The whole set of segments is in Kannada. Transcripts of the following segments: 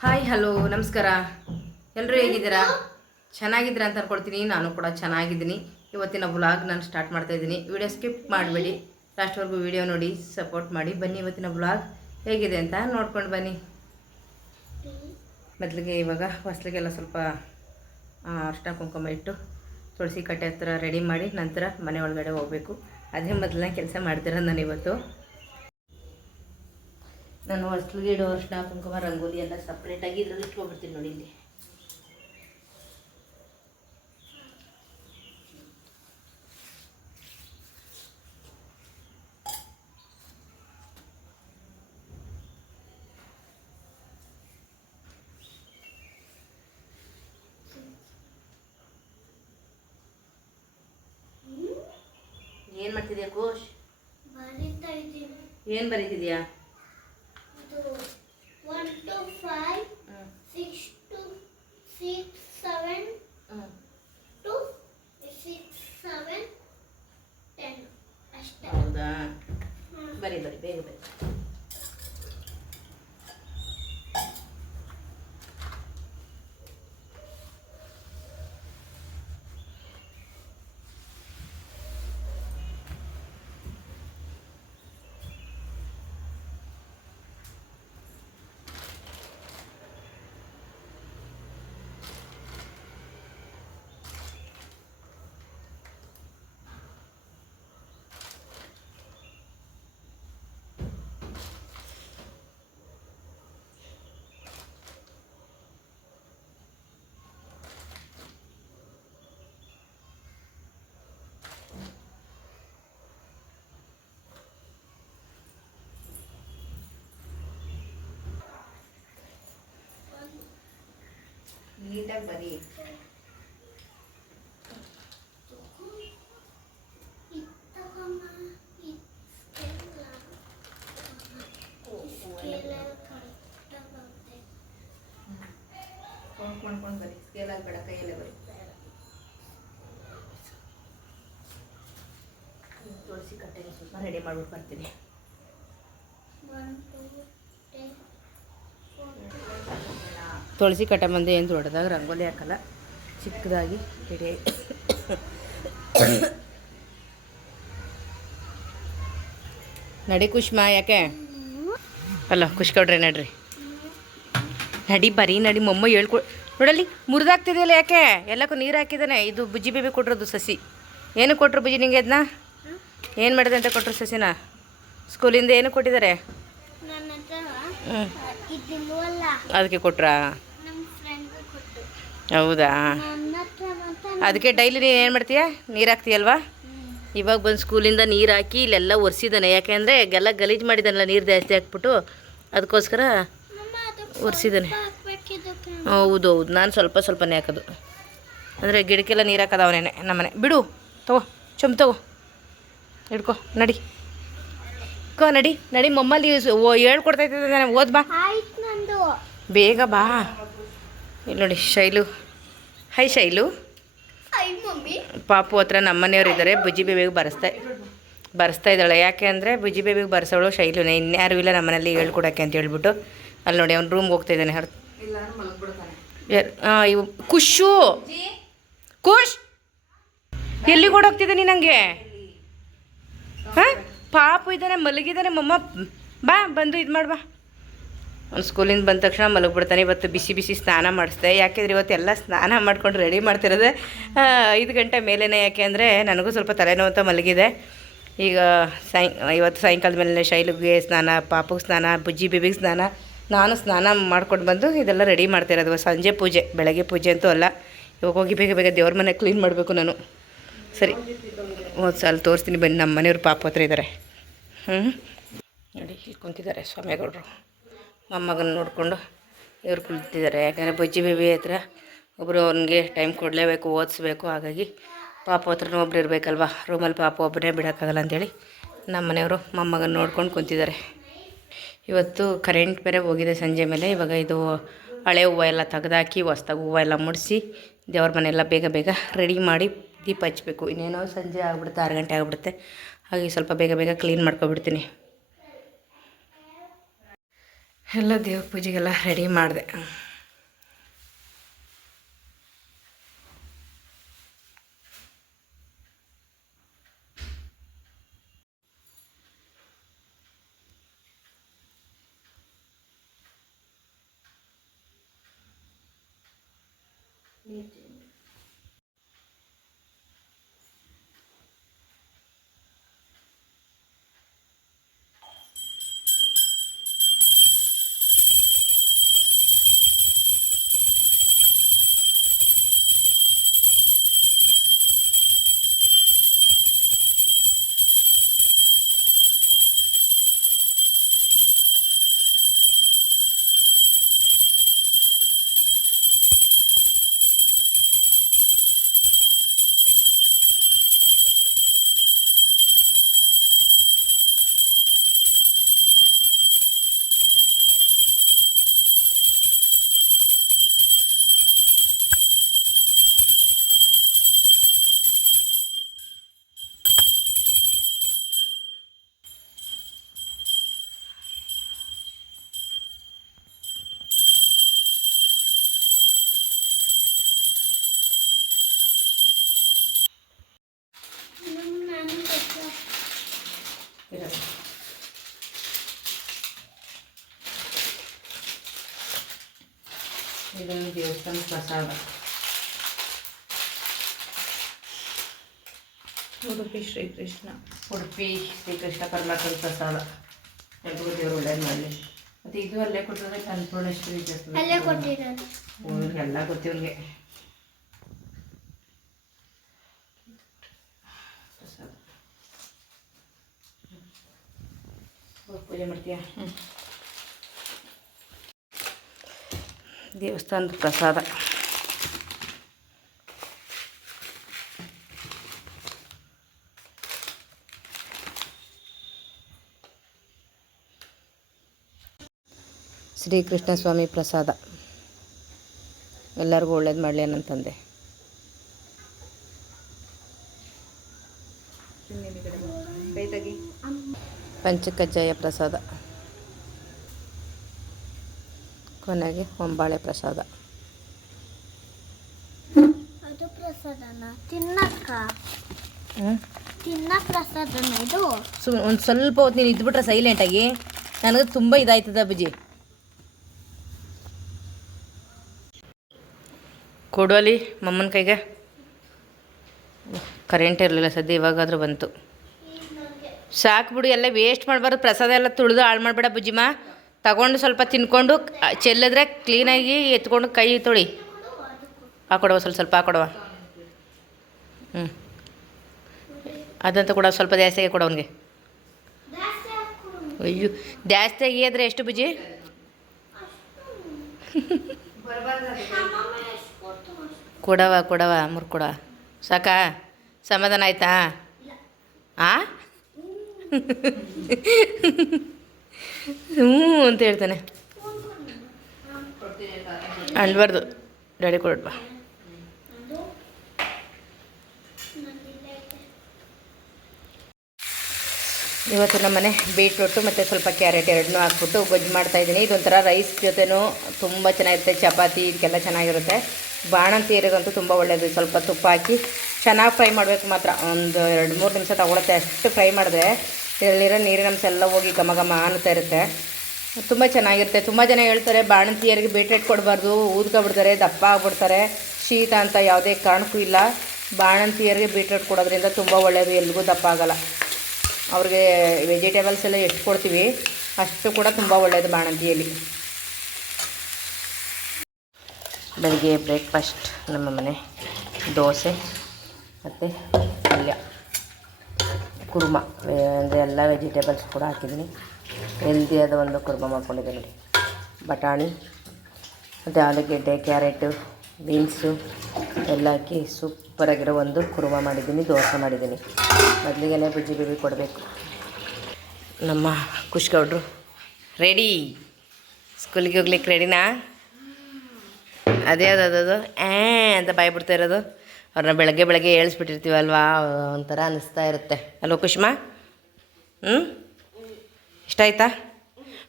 ಹಾಯ್ ಹಲೋ ನಮಸ್ಕಾರ. ಎಲ್ಲರೂ ಹೇಗಿದ್ದೀರಾ? ಚೆನ್ನಾಗಿದ್ದೀರಾ ಅಂತ ಅನ್ಕೊಡ್ತೀನಿ ನಾನು ಕೂಡ ಚೆನ್ನಾಗಿದ್ದೀನಿ. ಇವತ್ತಿನ ಬ್ಲಾಗ್ ನಾನು ಸ್ಟಾರ್ಟ್ ಮಾಡ್ತಾ ಇದ್ದೀನಿ. ವಿಡಿಯೋ ಸ್ಕಿಪ್ ಮಾಡಬೇಡಿ. ಲಾಸ್ಟ್ವರೆಗೂ ವಿಡಿಯೋ ನೋಡಿ ಸಪೋರ್ಟ್ ಮಾಡಿ. ಬನ್ನಿ ಇವತ್ತಿನ ಬ್ಲಾಗ್ ಹೇಗಿದೆ ಅಂತ ನೋಡ್ಕೊಂಡು ಬನ್ನಿ. ಮೊದಲಿಗೆ ಇವಾಗ ಹೊಸ್ಲಿಗೆಲ್ಲ ಸ್ವಲ್ಪ ಅರ್ಶಿನ ಕುಂಕುಮ ಇಟ್ಟು ತುಳಸಿ ಕಟ್ಟೆ ಹತ್ರ ರೆಡಿ ಮಾಡಿ ನಂತರ ಮನೆ ಒಳಗಡೆ ಹೋಗಬೇಕು. ಅದೇ ಮೊದಲನೇ ಕೆಲಸ ಮಾಡ್ತಿರೋದು ನಾನು ಇವತ್ತು ನಾನು ಹೊಸ್ಲಿಗೆ ಇಡೋ ಅರ್ಶಿನ ಕುಂಕುಮ ರಂಗೋಲಿ ಎಲ್ಲ ಸಪ್ರೇಟಾಗಿ ಇದರಲ್ಲಿ ಇಟ್ಕೊಂಡ್ಬಿಡ್ತೀನಿ ನೋಡಿ ಇಲ್ಲಿ. ಏನು ಮಾಡ್ತಿದ್ಯಾ ಕೋಶ್? ಏನು ಬರೀತಿದ್ಯಾ? Six two six seven two six seven ten ಅಷ್ಟೇ ಹೌದಾ? ಬರೀ ಬರೀ ಬೇಗ ಬರೀ. ನೀಟಾಗಿ ಬರೀ ಇತ್ತಗಮ್ಮ ಇಸ್ಕೆಲ್ಲ ಇಸ್ಕೆಲ್ಲ ಕರೆಕ್ಟಾಗಿ ಬರುತ್ತೆ ಕೊಂಡ್ಕೊಂಡು ಬರೀ ಸ್ಕೇಲಾಗಿ ಬೇಡ ಕೈಯಲ್ಲೇ ಬರೀ ತುಳಸಿ ಕಟ್ಟೆಗೆ ಸ್ವಲ್ಪ ರೆಡಿ ಮಾಡ್ಬಿಟ್ಟು ಬರ್ತೀನಿ ತುಳಸಿ ಕಟ್ಟೆ ಬಂದು ಏನು ದೊಡ್ಡದಾಗ ರಂಗೋಲಿ ಹಾಕಲ್ಲ ಚಿಕ್ಕದಾಗಿ ರೆಡಿ ನಡಿ ಕುಷ್ಮಾ ಯಾಕೆ? ಅಲ್ಲ ಖುಷ್ ಕೊಡ್ರಿ ನಡ್ರಿ. ನಡಿ ಬರೀ ನಡಿ ಮೊಮ್ಮ ಹೇಳ್ಕೊ ನೋಡಲ್ಲಿ ಮುರಿದಾಗ್ತಿದೆಯಲ್ಲ ಯಾಕೆ? ಎಲ್ಲಕ್ಕೂ ನೀರು ಹಾಕಿದ್ದಾನೆ. ಇದು ಬುಜ್ಜಿ ಬೇಬಿ ಕೊಟ್ಟಿರೋದು ಸಸಿ. ಏನು ಕೊಟ್ಟರು ಬುಜ್ಜಿ ನಿಂಗೆ ಅದನ್ನ ಏನು ಮಾಡಿದೆ ಅಂತ ಕೊಟ್ಟರು ಸಸಿನ? ಸ್ಕೂಲಿಂದ ಏನು ಕೊಟ್ಟಿದ್ದಾರೆ? ಅದಕ್ಕೆ ಕೊಟ್ರಾ? ಹೌದಾ? ಅದಕ್ಕೆ ಡೈಲಿ ನೀನು ಏನು ಮಾಡ್ತೀಯ? ನೀರು ಹಾಕ್ತೀಯಲ್ವಾ? ಇವಾಗ ಬಂದು ಸ್ಕೂಲಿಂದ ನೀರು ಹಾಕಿ ಇಲ್ಲೆಲ್ಲ ಒರೆಸಿದ್ದಾನೆ ಯಾಕೆಂದರೆ ಎಲ್ಲ ಗಲೀಜು ಮಾಡಿದ್ದಾನಲ್ಲ ನೀರು ಜಾಸ್ತಿ ಹಾಕ್ಬಿಟ್ಟು. ಅದಕ್ಕೋಸ್ಕರ ಒರೆಸಿದ್ದಾನೆ ಹೌದು ಹೌದು ನಾನು ಸ್ವಲ್ಪ ಸ್ವಲ್ಪನೇ ಹಾಕೋದು. ಅಂದರೆ ಗಿಡಕ್ಕೆಲ್ಲ ನೀರು ಹಾಕೋದು ಅವನೇನೆ ನಮ್ಮನೆ. ಬಿಡು. ತಗೋ ಚುಮ್ ತಗೋ. ಹಿಡ್ಕೊ ನಡಿ. ಕೋ ನಡಿ. ನಡಿ. ಮಮ್ಮಲ್ಲಿ ಓ ಹೇಳ್ಕೊಡ್ತಾ ಇದ್ದೆ ನಾನು ಓದ್ ಬಾ. ಬೇಗ ಬಾ. ಇಲ್ಲಿ ನೋಡಿ ಶೈಲು. ಹೈ ಶೈಲು. ಪಾಪು ಹತ್ರ ನಮ್ಮನೆಯವ್ರು ಇದ್ದಾರೆ ಬುಜ್ಜಿ ಬೇಬಿಗೆ ಬರೆಸ್ತಾ ಬರೆಸ್ತಾ ಇದ್ದಾಳೆ. ಯಾಕೆ ಅಂದರೆ ಬುಜ್ಜಿ ಬೇಬಿಗೆ ಬರೆಸೋಳು ಶೈಲುನೇ. ಇನ್ಯಾರು ಇಲ್ಲ ನಮ್ಮನೇಲಿ ಹೇಳ್ಕೊಡಕ್ಕೆ ಅಂತ ಹೇಳ್ಬಿಟ್ಟು. ಅಲ್ಲಿ ನೋಡಿ ಅವ್ನು ರೂಮ್ಗೆ ಹೋಗ್ತಾ ಇದ್ದಾನೆ. ಹರ್ ಇವ್ ಖುಷು ಖುಷ್! ಎಲ್ಲಿಗೆ ನೀ ನನಗೆ ಹಾಂ? ಪಾಪು ಇದ್ದಾನೆ ಮಲಗಿದ್ದಾನೆ ಮಮ್ಮ. ಬಾ ಬಂದು ಇದು ಮಾಡಿ ಬಾ ಅವ್ನು ಸ್ಕೂಲಿಂದ ಬಂದ ತಕ್ಷಣ ಮಲಗಿಬಿಡ್ತಾನೆ, ಇವತ್ತು ಬಿಸಿ ಬಿಸಿ ಸ್ನಾನ ಮಾಡಿಸ್ದೆ. ಯಾಕೆಂದ್ರೆ ಇವತ್ತೆಲ್ಲ ಸ್ನಾನ ಮಾಡ್ಕೊಂಡು ರೆಡಿ ಮಾಡ್ತಿರೋದೆ ಐದು ಗಂಟೆ ಮೇಲೇ ಯಾಕೆ ಅಂದರೆ ನನಗೂ ಸ್ವಲ್ಪ ತಲೆನೋವು ಅಂತ ಮಲಗಿದೆ. ಈಗ ಸಾಯಂ, ಇವತ್ತು ಸಾಯಂಕಾಲದ ಮೇಲೆ ಶೈಲಿಗೆ ಸ್ನಾನ, ಪಾಪುಗೆ ಸ್ನಾನ, ಬುಜ್ಜಿ ಬಿಬಿಗೆ ಸ್ನಾನ, ನಾನು ಸ್ನಾನ ಮಾಡ್ಕೊಂಡು ಬಂದು ಇದೆಲ್ಲ ರೆಡಿ ಮಾಡ್ತಿರೋದು. ಸಂಜೆ ಪೂಜೆ, ಬೆಳಗ್ಗೆ ಪೂಜೆ ಅಂತೂ ಅಲ್ಲ. ಇವಾಗ ಹೋಗಿ ಬೇಗ ಬೇಗ ದೇವ್ರ ಮನೆ ಕ್ಲೀನ್ ಮಾಡಬೇಕು ನಾನು. ಸರಿ. ಒಂದು ಸಲ ತೋರಿಸ್ತೀನಿ ಬನ್ನಿ ನಮ್ಮ ಮನೆಯವ್ರು ಪಾಪ ಹತ್ರ ಇದ್ದಾರೆ ಹ್ಞೂ ನೋಡಿ, ಇಲ್ಲಿ ಕುಂತಿದ್ದಾರೆ ಸ್ವಾಮಿಗೌಡರು ಮೊಮ್ಮಗನ ನೋಡಿಕೊಂಡು ಇವ್ರು ಕುಳಿತಿದ್ದಾರೆ. ಯಾಕಂದರೆ ಬಜ್ಜಿ ಬೇಬಿ ಹತ್ರ ಒಬ್ಬರು ಅವನಿಗೆ ಟೈಮ್ ಕೊಡಲೇಬೇಕು, ಓದಿಸ್ಬೇಕು. ಹಾಗಾಗಿ ಪಾಪ ಹತ್ರನೂ ಒಬ್ರು ಇರಬೇಕಲ್ವ? ರೂಮಲ್ಲಿ ಪಾಪ ಒಬ್ಬನೇ ಬಿಡೋಕ್ಕಾಗಲ್ಲ ಅಂತೇಳಿ ನಮ್ಮ ಮನೆಯವರು ಮೊಮ್ಮಗನ ನೋಡ್ಕೊಂಡು ಕುಂತಿದ್ದಾರೆ. ಇವತ್ತು ಕರೆಂಟ್ ಬೇರೆ ಹೋಗಿದೆ ಸಂಜೆ ಮೇಲೆ. ಇವಾಗ ಇದು ಹಳೆ ಹೂವು ಎಲ್ಲ ತೆಗೆದಾಕಿ, ಹೊಸ್ದಾಗಿ ಹೂವು ಎಲ್ಲ ಮುಡಿಸಿ ದೇವ್ರ ಮನೆಯೆಲ್ಲ ಬೇಗ ಬೇಗ ರೆಡಿ ಮಾಡಿ ದೀಪ ಹಚ್ಚಬೇಕು ಇನ್ನೇನೋ ಸಂಜೆ ಆಗ್ಬಿಡುತ್ತೆ, ಆರು ಗಂಟೆ ಆಗಿಬಿಡುತ್ತೆ. ಹಾಗೆ ಸ್ವಲ್ಪ ಬೇಗ ಬೇಗ ಕ್ಲೀನ್ ಮಾಡ್ಕೊಬಿಡ್ತೀನಿ. ಎಲ್ಲ ದೇವ್ರ ಪೂಜೆಗೆಲ್ಲ ರೆಡಿ ಮಾಡಿದೆ. ನಾನು ಇದು ದೇವಸ್ಥಾನ ಪ್ರಸಾದ ಉಡುಪಿ ಶ್ರೀಕೃಷ್ಣ ಉಡುಪಿ ಶ್ರೀಕೃಷ್ಣ ಪರಮಾತ್ಮ ಪ್ರಸಾದ ಎಲ್ರಿಗೂ ದೇವರು ಒಳ್ಳೇದು ಮಾಡಲಿ ಮತ್ತು ಇದು ಅಲ್ಲೇ ಕೊಟ್ಟಿರೋದು ಅನ್ನಪೂರ್ಣೇಶ್ವರಿ ದೇವಸ್ಥಾನ. ಅಲ್ಲೇ ಕೊಟ್ಟಿರೋದು ಇವ್ರಿಗೆಲ್ಲ ಗೊತ್ತು ಇವ್ರಿಗೆ ಪ್ರಸಾದ ಹೋಗ್ ಪೂಜೆ ಮಾಡ್ತೀಯಾ ದೇವಸ್ಥಾನದ ಪ್ರಸಾದ. ಶ್ರೀಕೃಷ್ಣ ಸ್ವಾಮಿ ಪ್ರಸಾದ. ಎಲ್ಲರಿಗೂ ಒಳ್ಳೇದು ಮಾಡಲಿ ಅನ್ನಂತಂದೆ ಪಂಚಕಜ್ಜಾಯ ಪ್ರಸಾದ. ಕೊನೆಗೆ ಹೊಂಬಾಳೆ ಪ್ರಸಾದ. ಅದು ಪ್ರಸಾದನ? ತಿನ್ನಕ್ಕ? ಹ್ಞೂ ತಿನ್ನ ಪ್ರಸಾದನ ಇದು? ಸುಮ್ಮನೆ ಒಂದು ಸ್ವಲ್ಪ ಹೊತ್ತು ನೀನು ಇದ್ಬಿಟ್ರೆ ಸೈಲೆಂಟಾಗಿ ನನಗೆ ತುಂಬ ಇದಾಯ್ತದ ಬುಜಿ ಕೊಡುವಲ್ಲಿ ಮಮ್ಮನ ಕೈಗೆ. ಕರೆಂಟ್ ಇರಲಿಲ್ಲ ಸದ್ಯ ಇವಾಗಾದರೂ ಬಂತು. ಸಾಕು ಬಿಡು ಎಲ್ಲ ವೇಸ್ಟ್ ಮಾಡಬಾರ್ದು ಪ್ರಸಾದ ಎಲ್ಲ ತುಳಿದು ಹಾಳು ಮಾಡಬೇಡ ಬುಜ್ಜಿಮ್ಮ ತಗೊಂಡು ಸ್ವಲ್ಪ ತಿನ್ಕೊಂಡು ಚೆಲ್ಲಿದ್ರೆ ಕ್ಲೀನಾಗಿ ಎತ್ಕೊಂಡು ಕೈ ತೊಳಿ. ಹಾಕೊಡವ ಸ್ವಲ್ಪ ಸ್ವಲ್ಪ ಹಾಕೊಡವ ಹ್ಞೂ ಅದಂತ ಕೂಡ ಸ್ವಲ್ಪ ಜಾಸ್ತಿಯಾಗಿ ಕೊಡು ಅವನಿಗೆ. ಅಯ್ಯೋ, ಜಾಸ್ತಿಯಾಗಿ ಆದರೆ ಎಷ್ಟು ಬುಜಿ ಕೊಡವ ಕೊಡವ ಮೂರು ಕೊಡವ. ಸಾಕಾ? ಸಮಾಧಾನ ಆಯ್ತಾ? ಆ? ಹ್ಞೂ ಅಂತ ಹೇಳ್ತಾನೆ. ಅಳ್ಬಾರ್ದು ಡ್ಯಾಡಿ ಕೊಡ್ಬಾ ಇವತ್ತು ನಮ್ಮನೆ ಬೀಟ್ರೂಟು ಮತ್ತು ಸ್ವಲ್ಪ ಕ್ಯಾರೆಟ್ ಎರಡನ್ನೂ ಹಾಕ್ಬಿಟ್ಟು ಗೊಜ್ಜು ಮಾಡ್ತಾಯಿದ್ದೀನಿ ಇದೊಂಥರ ರೈಸ್ ಜೊತೆನೂ ತುಂಬ ಚೆನ್ನಾಗಿರುತ್ತೆ. ಚಪಾತಿ, ಇದಕ್ಕೆಲ್ಲ ಚೆನ್ನಾಗಿರುತ್ತೆ. ಬಾಣಂತಿಯರಿಗಂತೂ ತುಂಬ ಒಳ್ಳೆಯದು ಸ್ವಲ್ಪ ತುಪ್ಪ ಹಾಕಿ ಚೆನ್ನಾಗಿ ಫ್ರೈ ಮಾಡಬೇಕು ಮಾತ್ರ. ಒಂದು ಎರಡು ಮೂರು ನಿಮಿಷ ತಗೊಳುತ್ತೆ. ಅಷ್ಟು ಫ್ರೈ ಮಾಡಿದ್ರೆ ಇದರಲ್ಲಿರೋ ನೀರಿನಂಶ ಎಲ್ಲ ಹೋಗಿ ಘಮ ಘಮ ಅನ್ನತಾ ಇರುತ್ತೆ. ತುಂಬ ಚೆನ್ನಾಗಿರುತ್ತೆ. ತುಂಬ ಜನ ಹೇಳ್ತಾರೆ, ಬಾಣಂತಿಯರಿಗೆ ಬೀಟ್ರೇಟ್ ಕೊಡಬಾರ್ದು, ಊದ್ಕೊಬಿಡ್ತಾರೆ, ದಪ್ಪ ಆಗ್ಬಿಡ್ತಾರೆ. ಶೀತ ಅಂತ ಯಾವುದೇ ಕಾರಣಕ್ಕೂ ಇಲ್ಲ. ಬಾಣಂತಿಯರಿಗೆ ಬೀಟ್ರೇಟ್ ಕೊಡೋದ್ರಿಂದ ತುಂಬ ಒಳ್ಳೆಯದು ಎಲ್ಲಿಗೂ ದಪ್ಪ ಆಗಲ್ಲ. ಅವ್ರಿಗೆ ವೆಜಿಟೇಬಲ್ಸ್ ಎಲ್ಲ ಎಷ್ಟು ಕೊಡ್ತೀವಿ. ಅಷ್ಟು ಕೂಡ ತುಂಬ ಒಳ್ಳೆಯದು ಬಾಣಂತಿಯಲ್ಲಿ. ಬೆಳಗ್ಗೆ ಬ್ರೇಕ್ಫಾಸ್ಟ್ ನಮ್ಮ ಮನೆ. ದೋಸೆ ಮತ್ತು ಪಲ್ಯ. ಕುರ್ಮ ಅಂದರೆ ಎಲ್ಲ ವೆಜಿಟೇಬಲ್ಸ್ ಕೂಡ ಹಾಕಿದ್ದೀನಿ. ಹೆಲ್ದಿಯಾದ ಒಂದು ಕುರ್ಮ ಮಾಡ್ಕೊಂಡಿದ್ದೆ ನೋಡಿ. ಬಟಾಣಿ, ಮತ್ತು ಆಲೂಗೆಡ್ಡೆ ಕ್ಯಾರೆಟು ಬೀನ್ಸು ಎಲ್ಲ ಹಾಕಿ ಸೂಪರಾಗಿರೋ ಒಂದು ಕುರ್ಮ ಮಾಡಿದ್ದೀನಿ, ದೋಸೆ ಮಾಡಿದ್ದೀನಿ. ಮೊದಲಿಗೆಲ್ಲ ಬಜ್ಜಿ ಬಿಬಿ ಕೊಡಬೇಕು. ನಮ್ಮ ಕುಷ್ಗೌಡ್ರು ರೆಡಿ ಸ್ಕೂಲಿಗೆ ಹೋಗ್ಲಿಕ್ಕೆ ರೆಡಿನಾ ಅದೇ ಅದು ಏ ಅಂತ ಬಾಯ್ಬಿಡ್ತಾ ಇರೋದು. ಅವ್ರನ್ನ ಬೆಳಗ್ಗೆ ಬೆಳಗ್ಗೆ ಏಳಿಸ್ಬಿಟ್ಟಿರ್ತೀವಲ್ವಾ ಒಂಥರ ಅನ್ನಿಸ್ತಾ ಇರುತ್ತೆ. ಅಲೋ ಕುಷ್ಮಾ? ಹ್ಞೂ ಇಷ್ಟ ಆಯ್ತಾ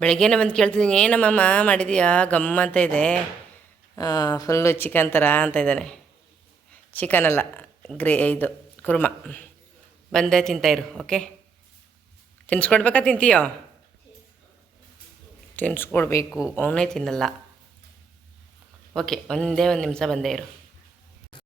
ಬೆಳಗ್ಗೆನೇ ಬಂದು ಕೇಳ್ತಿದ್ದೀನಿ ಏನಮ್ಮಮ್ಮ ಮಾಡಿದೀಯಾ? ಗಮ್ಮ ಅಂತ ಇದೆ. ಫುಲ್ಲು ಚಿಕನ್ ಥರ ಅಂತ ಇದ್ದಾನೆ. ಚಿಕನ್ ಅಲ್ಲ, ಗ್ರೇ, ಇದು, ಕುರ್ಮ. ಬಂದೇ ತಿಂತಾಯಿರು ಓಕೆ? ತಿನ್ಸ್ಕೊಡ್ಬೇಕಾ ತಿಂತೀಯೋ? ತಿನ್ಸ್ಕೊಡ್ಬೇಕು, ಅವನೇ ತಿನ್ನಲ್ಲ. ಓಕೆ, ಒಂದೇ ಒಂದು ನಿಮಿಷ ಬಂದೇ ಇರು.